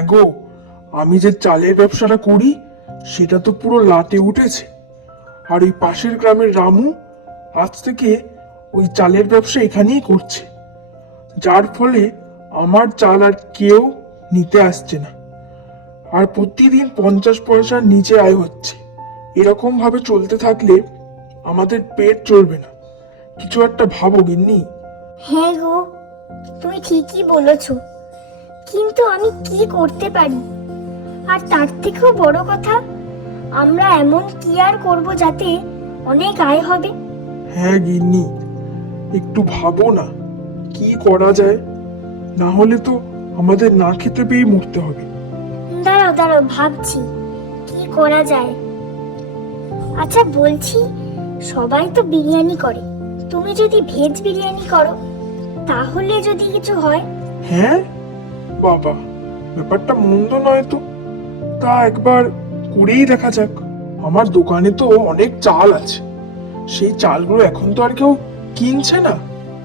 হ্যাঁ গো, আমি যে চালের ব্যবসাটা করি সেটা তো পুরো লাটে উঠেছে। আর ওই পাশের গ্রামের রামু আজ থেকে ওই চালের ব্যবসা এখানেই করছে, যার ফলে আমার চাল আর কেউ নিতে আসছে না। আর প্রতিদিন 50 পয়সার নিচে আয় হচ্ছে। এরকম ভাবে চলতে থাকলে আমাদের পেট চলবে না। কিছু একটা ভাবো গিন্নি। হ্যাঁ গো, তুমি ঠিকই বলেছো, কিন্তু আমি কি করতে পারি? আর তার থেকেও বড় কথা, আমরা এমন কি আর করবো যাতে অনেক আয় হবে? হ্যাঁ গিন্নি, একটু ভাবো না কি করা যায়, না হলে তো আমাদের না খেতে পেয়ে মরতে হবে। দাঁড়াও দাঁড়াও, ভাবছি কি করা যায়। আচ্ছা বলছি, সবাই তো বিরিয়ানি করে, তুমি যদি ভেজ বিরিয়ানি করো তাহলে যদি কিছু হয়। হ্যাঁ বাবা, ব্যাপারটা মন্দ নয় তো। তা একবার করেই দেখা যাক। আমার দোকানে তো অনেক চাল আছে, সেই চালগুলো এখন তো আর কেউ কিনছে না।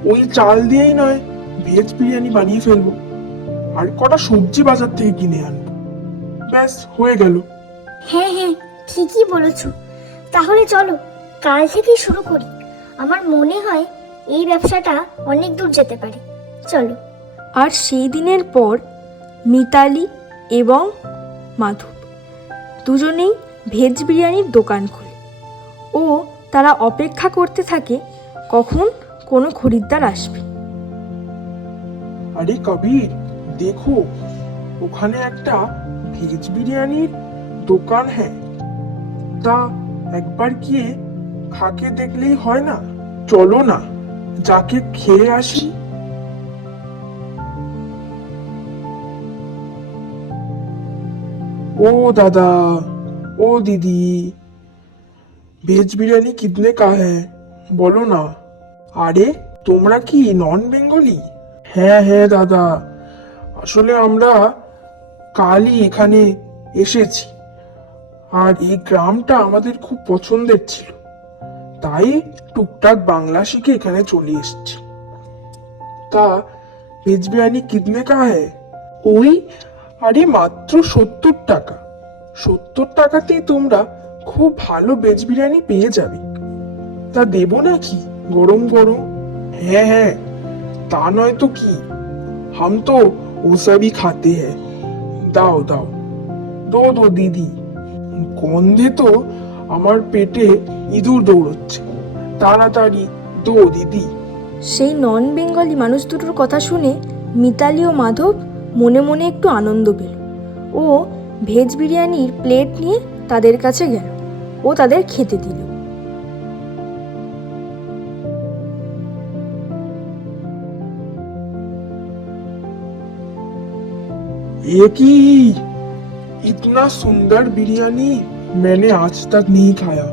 ওই চাল দিয়েই নয় ভেজ বিরিয়ানি বানিয়ে ফেলবো, আর কটা সবজি বাজার থেকে কিনে আনবো, ব্যাস হয়ে গেল। হ্যাঁ হ্যাঁ, ঠিকই বলেছো। তাহলে চলো কাল থেকেই শুরু করি। আমার মনে হয় এই ব্যবসাটা অনেক দূর যেতে পারে। চলো। আর সেই দিনের পর মিতালি এবং মাধব দুজনেই ভেজ বিরিয়ানির দোকান খোলে ও তারা অপেক্ষা করতে থাকে কখন কোনো খরিদ্দার আসবে। আরে কবির, দেখো ওখানে একটা ভেজ বিরিয়ানির দোকান। হ্যাঁ, তা একবার গিয়ে খাকে দেখলেই হয় না? চলো না, যাকে খেয়ে আসি। ओ दादा, ओ दीदी, ভেজ বিরিয়ানি কিতনে কা হ্যায় বলো না। আরে তোমরা কি নন বেঙ্গলি? হ্যাঁ হ্যাঁ দাদা, আসলে আমরা কালই এখানে এসেছি, আর এই গ্রামটা আমাদের খুব পছন্দের ছিল, তাই টুকটাক বাংলা শিখে এখানে চলে এসেছি। তা ভেজ বিরিয়ানি কিতনে কা হ্যায়? ওই, আরে মাত্র 70 টাকা। 70 টাকাতেই তোমরা খুব ভালো ভেজ বিরিয়ানি পেয়ে যাবে। তা দেবো নাকি গরম গরম? হ্যাঁ হ্যাঁ, তা নয় তো কি, হাম তো ও সবই খাতে হ্যাঁ। দাও দাও, দো দো দিদি, গন্ধে তো আমার পেটে ইঁদুর দৌড়চ্ছে। তাড়াতাড়ি দো দিদি। সেই নন বেঙ্গলি মানুষ দুটোর কথা শুনে মিতালি ও মাধব মনে মনে একটু আনন্দ পেল ও ভেজ বিরিয়ানির প্লেট নিয়ে তাদের কাছে গেল ও তাদের খেতে দিল। ये की, इतना सुंदर बिरयानी मैंने आज तक नहीं खाया।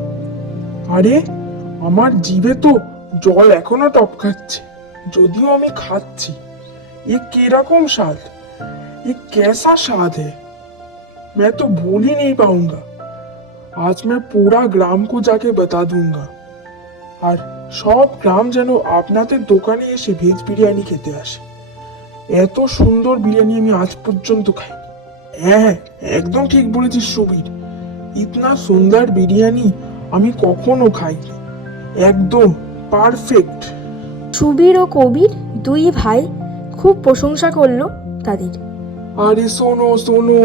আরে আমার জিভে তো জল এখনো টপকাচ্ছে, যদিও আমি খাচ্ছি। ये কিরকম স্বাদ, ये कैसा स्वाद है, मैं तो भूल ही नहीं पाऊंगा। आज मैं पूरा ग्राम को जाके बता दूंगा, আর সব গ্রাম যেন আপনাদের দোকানে এসে ভেজ বিরিয়ানি খেতে আসে। এত সুন্দর বিরিয়ানি আমি আজ পর্যন্ত খাইনি। হ্যাঁ, একদম ঠিক বলেছিস সুবীর, ইতনা সুন্দর বিরিয়ানি আমি কখনো খাইনি, একদম পারফেক্ট। সুবীর ও কবির দুই ভাই খুব প্রশংসা করলো তাদের। আরে শোনো শোনো,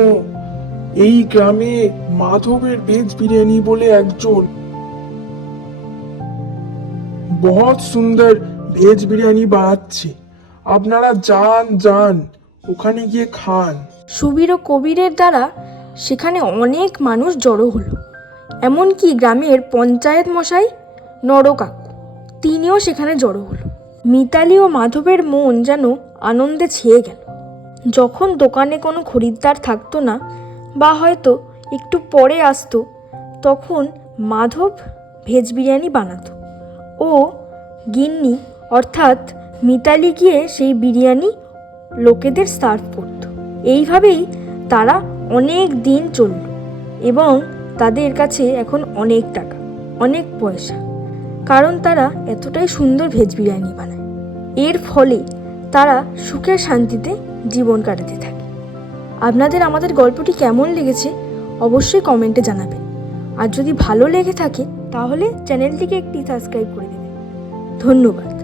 এই গ্রামে মাধবের ভেজ বিরিয়ানি বলে একজন বহুত সুন্দর ভেজ বিরিয়ানি বানাচ্ছে, আপনারা যান যান, ওখানে গিয়ে খান। সুবীর ও কবিরের দ্বারা সেখানে অনেক মানুষ জড়ো হলো, এমনকি গ্রামের পঞ্চায়েত মশাই নরকাকু তিনিও সেখানে জড়ো হলো। মিতালি ও মাধবের মন যেন আনন্দে ছেয়ে গেল। যখন দোকানে কোনো খরিদ্দার থাকতো না বা হয়তো একটু পরে আসতো, তখন মাধব ভেজ বিরিয়ানি বানাতো ও গিন্নি অর্থাৎ মিতালি গিয়ে সেই বিরিয়ানি লোকেদের সার্ভ করত। এইভাবেই তারা অনেক দিন চলল এবং তাদের কাছে এখন অনেক টাকা, অনেক পয়সা, কারণ তারা এতটাই সুন্দর ভেজ বিরিয়ানি বানায়। এর ফলে তারা সুখে শান্তিতে জীবন কাটাতে থাকে। আপনাদের আমাদের গল্পটি কেমন লেগেছে অবশ্যই কমেন্টে জানাবেন। আর যদি ভালো লেগে থাকে তাহলে চ্যানেলটিকে একটি সাবস্ক্রাইব করে দেবেন। ধন্যবাদ।